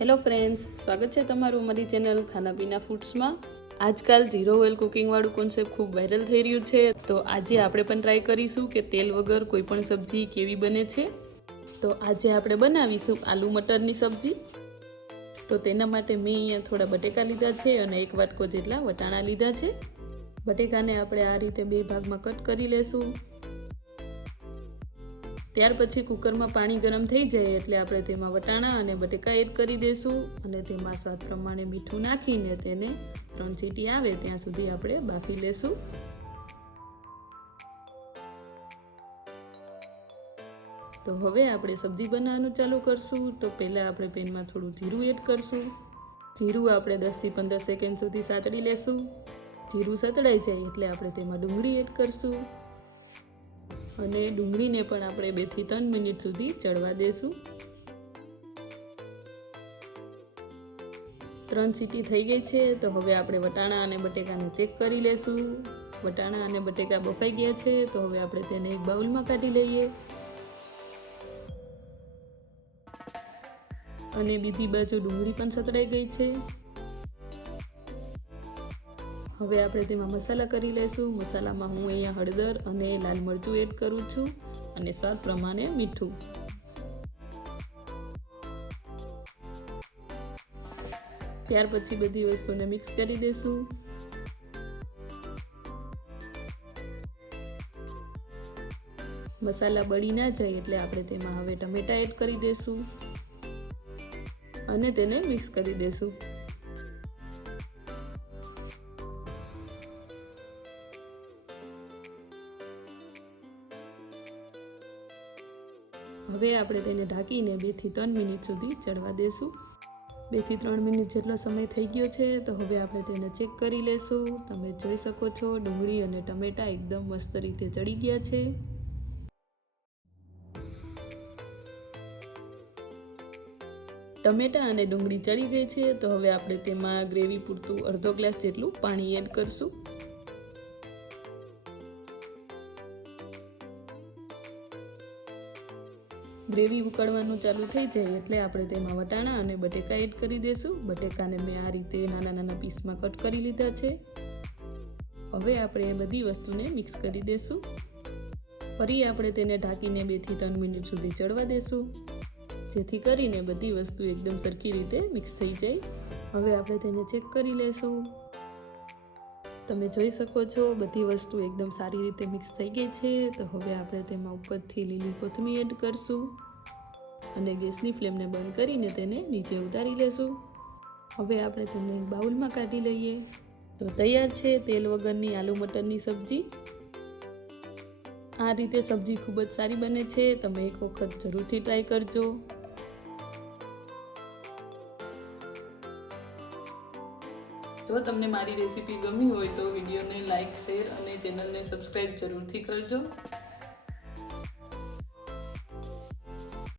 Hello friends, સ્વાગત છે તમારું અમારી ચેનલ ખાના પીના ફૂડ્સમાં। આજકાલ ઝીરો ઓઇલ કુકિંગવાળું કોન્સેપ્ટ ખૂબ વાયરલ થઈ રહ્યું છે, તો આજે આપણે પણ ટ્રાય કરીશું કે તેલ વગર કોઈ પણ સબ્જી કેવી બને છે। તો આજે આપણે બનાવીશું આલુ મટરની સબ્જી। તો તેના માટે મેં અહીંયા થોડા બટેકા લીધા છે અને એક વાટકો જેટલા વટાણા લીધા છે। બટેકાને આપણે આ રીતે બે ભાગમાં કટ કરી લેશું। ત્યાર પછી કુકરમાં પાણી ગરમ થઈ જાય એટલે આપણે તેમાં વટાણા અને બટેકા એડ કરી દઈશું અને તેમાં સ્વાદ પ્રમાણે મીઠું નાખીને તેને 3 સીટી આવે ત્યાં સુધી આપણે બાફી લેશું। તો હવે આપણે સબ્જી બનાવવાનું ચાલુ કરશું। તો પહેલા આપણે પેનમાં થોડું જીરું એડ કરશું। જીરું આપણે 10 થી 15 સેકન્ડ સુધી સાતળી લેશું। જીરું સતળાઈ જાય એટલે આપણે તેમાં ડુંગળી એડ કરશું અને ડુંગળીને પણ આપણે 2 થી 3 મિનિટ સુધી ચડવા દેશું। 3 સીટી થઈ ગઈ છે, તો હવે આપણે વટાણા અને બટેકાને ચેક કરી લેશું। વટાણા અને બટેકા બફાઈ ગયા છે, તો હવે આપણે તેને એક બાઉલમાં કાઢી લઈએ અને બીજી બાજુ ડુંગળી પણ સતળાઈ ગઈ છે। હવે આપણે તેમાં મસાલા કરી લેશું। મસાલામાં હું અહીંયા હળદર અને લાલ મરચું એડ કરું છું અને સ્વાદ પ્રમાણે મીઠું। ત્યાર પછી બધી વસ્તુને મિક્સ કરી દેશું। મસાલા બળી ના જાય એટલે આપણે તેમાં હવે ટમેટા એડ કરી દેશું અને તેને મિક્સ કરી દેશું। હવે આપણે તેને ઢાંકીને 2 થી 3 મિનિટ સુધી ચડવા દેશું। 2 થી 3 મિનિટ જેટલો સમય થઈ ગયો છે, તો હવે આપણે તેને ચેક કરી લેશું। તમે જોઈ શકો છો ડુંગળી અને ટમેટા એકદમ મસ્ત રીતે ચડી ગયા છે। ટમેટા અને ડુંગળી ચડી ગઈ છે, તો હવે આપણે તેમાં ગ્રેવી પૂરતું અડધો ગ્લાસ જેટલું પાણી એડ કરશું। ગ્રેવી ઉકળવાનું ચાલુ થઈ જાય એટલે આપણે તેમાં વટાણા અને બટેકા એડ કરી દઈશું। બટેકાને મેં આ રીતે નાના નાના પીસમાં કટ કરી લીધા છે। હવે આપણે એ બધી વસ્તુને મિક્સ કરી દઈશું। ફરી આપણે તેને ઢાંકીને 2 થી 3 મિનિટ સુધી ચડવા દઈશું, જેથી કરીને બધી વસ્તુ એકદમ સરખી રીતે મિક્સ થઈ જાય। હવે આપણે તેને ચેક કરી લેશું। તમે જોઈ શકો છો બધી વસ્તુ એકદમ સારી રીતે મિક્સ થઈ ગઈ છે, તો હવે આપણે તેમાં ઉપરથી લીલી કોથમીર એડ કરશું અને ગેસની ફ્લેમને બંધ કરીને તેને નીચે ઉતારી લેશું। હવે આપણે તેને એક બાઉલમાં કાઢી લઈએ। તો તૈયાર છે તેલ વગરની આલુ મટરની સબ્જી। આ રીતે સબ્જી ખૂબ જ સારી બને છે, તમે એક વખત જરૂરથી ટ્રાય કરજો। જો તમને મારી રેસીપી ગમી હોય તો વિડીયોને લાઇક, શેર અને ચેનલને સબસ્ક્રાઇબ જરૂરથી કરજો।